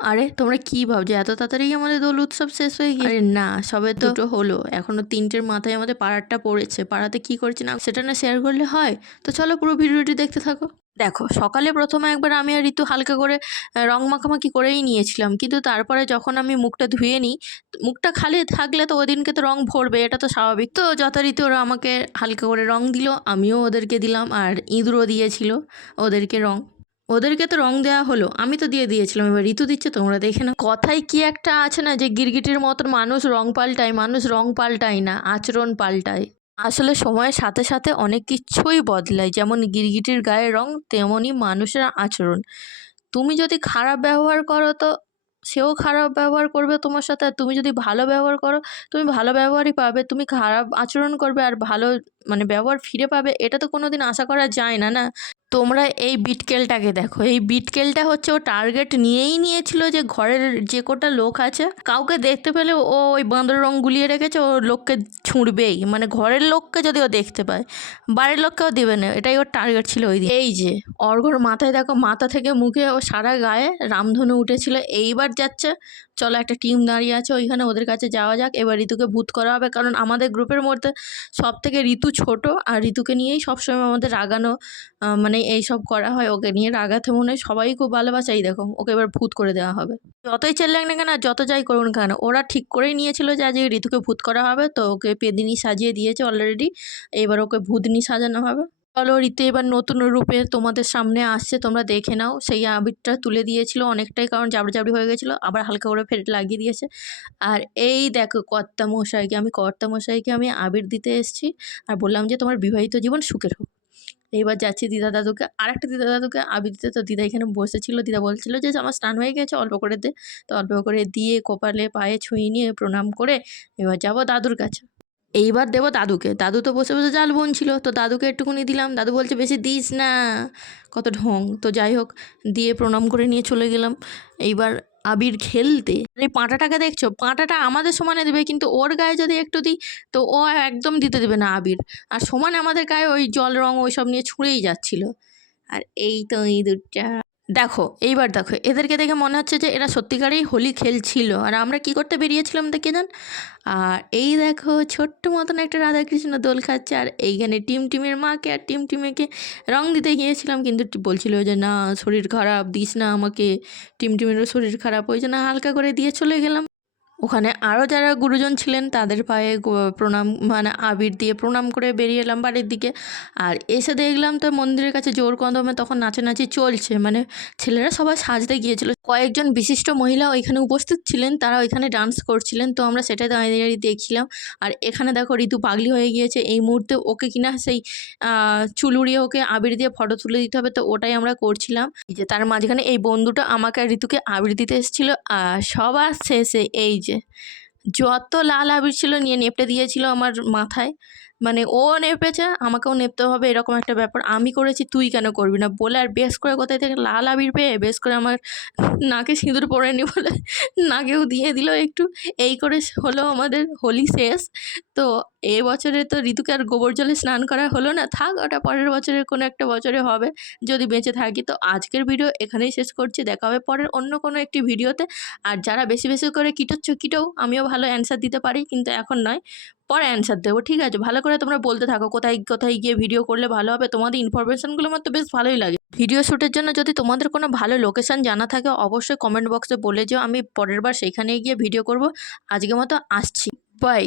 আরে তোমরা কি ভাবছ? এত তাড়াতাড়ি আমাদের দোল উৎসব শেষ হয়ে গিয়ে আরে না সবে তো দুটো হলো। এখনও তিনটের মাথায় আমাদের পাড়ারটা পড়েছে। পাড়াতে কি করছি না সেটা না শেয়ার করলে হয়? তো চলো পুরো ভিডিওটি দেখতে থাকো। দেখো সকালে প্রথমে একবার আমি আর ঋতু হালকা করে রং মাখামাখি করেই নিয়েছিলাম। কিন্তু তারপরে যখন আমি মুখটা ধুয়ে নিই মুখটা খালি থাকলে তো ওই দিনকে তো রং ভরবে এটা তো স্বাভাবিক। তো যথারীতি ওরা আমাকে হালকা করে রং দিল আমিও ওদেরকে দিলাম আর ইঁদুরও দিয়েছিল ওদেরকে রং। ওদেরকে তো রং দেওয়া হলো, আমি তো দিয়ে দিয়েছিলাম, এবার ঋতু দিচ্ছে, তোমরা দেখে না কথায় কি একটা আছে না, যে গিরগিটির মতন মানুষ রং পাল্টায়, মানুষ রং পাল্টায় না, আচরণ পাল্টায়। আসলে সময়ের সাথে সাথে অনেক কিছুই বদলায়, যেমন গিরগিটির গায়ে রং তেমনই মানুষের আচরণ। তুমি যদি খারাপ ব্যবহার করো তো, সেও খারাপ ব্যবহার করবে তোমার সাথে, আর তুমি যদি ভালো ব্যবহার করো, তুমি ভালো ব্যবহারই পাবে, তুমি খারাপ আচরণ করবে আর ভালো মানে ব্যবহার ফিরে পাবে, এটা তো কোনো দিন আশা করা যায় না না? তোমরা এই বিটকেলটাকে দেখো। এই বিটকেলটা হচ্ছে ও টার্গেট নিয়েই নিয়েছিল যে ঘরের যে কটা লোক আছে কাউকে দেখতে পেলে ও ওই বাঁদর রং গুলিয়ে রেখেছে ও লোককে ছুঁড়বেই। মানে ঘরের লোককে যদি ও দেখতে পায় বাড়ির লোককেও দেবে না এটাই ওর টার্গেট ছিল ওই দিন। এই যে অর্ঘর মাথায় দেখো মাথা থেকে মুখে ও সারা গায়ে রামধনু উঠেছিল এইবার যাচ্ছে চলো একটা টিম দাঁড়িয়ে আছে ওইখানে ওদের কাছে যাওয়া যাক এবার ঋতুকে ভূত করা হবে কারণ আমাদের গ্রুপের মধ্যে সব থেকে ঋতু ছোট আর ঋতুকে নিয়েই সবসময় আমাদের রাগানো আহ, মানে এই সব করা হয়, ওকে নিয়ে রাগাতে মনে হয় সবাই খুব ভালোবাসে। এই দেখো, ওকে এবার ভূত করে দেওয়া হবে। যতই চেল্লাক না কেন যত যাই করুন কেন, ওরা ঠিক করেই নিয়েছিল যে আজকে ঋতুকে ভূত করা হবে। তো ওকে পেদিনি সাজিয়ে দিয়েছে অলরেডি এবার ওকে ভূতনি সাজানো হবে। চলো, ঋতু এবার নতুন রূপে তোমাদের সামনে আসছে। তোমরা দেখে নাও। সেই আবিরটা তুলে দিয়েছিল অনেকটাই, কারণ জাবড়ি জাবড়ি হয়ে গেছিল, আবার হালকা করে ফের লাগিয়ে দিয়েছে। আর এই দেখো, কর্তা মশাইকে, আমি কর্তা মশাইকে আমি আবির দিতে এসেছি। আর বললাম যে, তোমার বিবাহিত জীবন সুখের হোক। এইবার যাচ্ছি দিদা দাদুকে। আর একটা দিদা দাদুকে আবির দিতে তো দিদা এখানে বসেছিল দিদা বলছিল যে আমার স্নান হয়ে গেছে, অল্প করে দে। তো অল্প করে দিয়ে কপালে, পায়ে ছুঁয়ে নিয়ে প্রণাম করে এবার যাব দাদুর কাছে। এইবার দেবো দাদুকে। দাদু তো বসে বসে জাল বুনছিল। তো দাদুকে একটুকুনি দিলাম। দাদু বলছে, বেশি দিস না, কত ঢং। তো যাই হোক, দিয়ে প্রণাম করে নিয়ে চলে গেলাম। এইবার আবির খেলতে। এই পাঁটাটাকে দেখছ? পাঁটাটা আমাদের সমানে দেবে, কিন্তু ওর গায়ে যদি একটু দিই, তো ও একদম দিতে দেবে না আবির। আর সমান আমাদের গায়ে ওই জল রং ওইসব নিয়ে ছুঁড়েই যাচ্ছিল। আর এই তো ইঁদুরটা। দেখো, এইবার দেখো, এদেরকে দেখে মনে হচ্ছে যে এরা সত্যিকারেই হোলি খেলছিল। আর আমরা কি করতে বেরিয়েছিলাম দেখে যান আর এই দেখো, ছোট্ট মতন একটা রাধাকৃষ্ণ দোল খাচ্ছে, আর এইখানে টিম টিমের মাকে আর টিম টিমেকে রং দিতে গিয়েছিলাম, কিন্তু বলছিল যে, না, শরীর খারাপ, দিস না আমাকে। টিম টিমেরও শরীর খারাপ ওই জন্য হালকা করে দিয়ে চলে গেলাম। ওখানে আরও যারা গুরুজন ছিলেন তাদের পায়ে প্রণাম মানে আবির দিয়ে প্রণাম করে বেরিয়ে এলাম বাড়ির দিকে। আর এসে দেখলাম তো মন্দিরের কাছে জোর কদমে তখন নাচানাচি চলছে। মানে ছেলেরা সবাই সাজতে গিয়েছিল। কয়েকজন বিশিষ্ট মহিলা ওইখানে উপস্থিত ছিলেন তারা ওইখানে ডান্স করছিলেন। তো আমরা সেটাই দাঁড়িয়ে দাঁড়িয়ে দেখছিলাম। আর এখানে দেখো ঋতু পাগলি হয়ে গিয়েছে। এই মুহূর্তে ওকে কিনা সেই আহ, চুল উড়িয়ে ওকে আবির দিয়ে ফটো তুলে দিতে হবে। তো ওটাই আমরা করছিলাম। যে তার মাঝখানে এই বন্ধুটা আমাকে আর ঋতুকে আবির দিতে এসেছিল। আর সবার শেষে এই যে যত লাল আবির ছিল নিয়ে নেপটে দিয়েছিল আমার মাথায়। মানে ও নেপেছে, আমাকেও নেপতে হবে, এরকম একটা ব্যাপার। আমি করেছি, তুই কেন করবি না? বলে আর বেশ করে কোথায় থেকে লাল আবির পেয়ে বেশ করে আমার নাকে সিঁদুর পরে নি বলে নাকেও দিয়ে দিল একটু। এই করে হলো আমাদের হোলি শেষ। তো এ বছরে তো ঋতুকে আর গোবর জলে স্নান করা হলো না। থাক, ওটা পরের বছরের কোনো একটা বছরে হবে, যদি বেঁচে থাকি। তো আজকের ভিডিও এখানেই শেষ করছি। দেখা হবে পরের অন্য কোনো একটি ভিডিওতে। আর যারা বেশি বেশি করে কিটোচ্ছ কিটো আমিও ভালো অ্যান্সার দিতে পারি, কিন্তু এখন নয়। পরে অ্যান্সার দেবো, ঠিক আছে? ভালো করে তোমরা বলতে থাকো, কোথায় কোথায় গিয়ে ভিডিও করলে ভালো হবে? তোমাদের ইনফরমেশানগুলো আমার তো বেশ ভালোই লাগে। ভিডিও শ্যুটের জন্য যদি তোমাদের কোনো ভালো লোকেশান জানা থাকে, অবশ্যই কমেন্ট বক্সে বলে যেও, আমি পরের বার সেখানে গিয়ে ভিডিও করব। আজকে মতো আসছি। বাই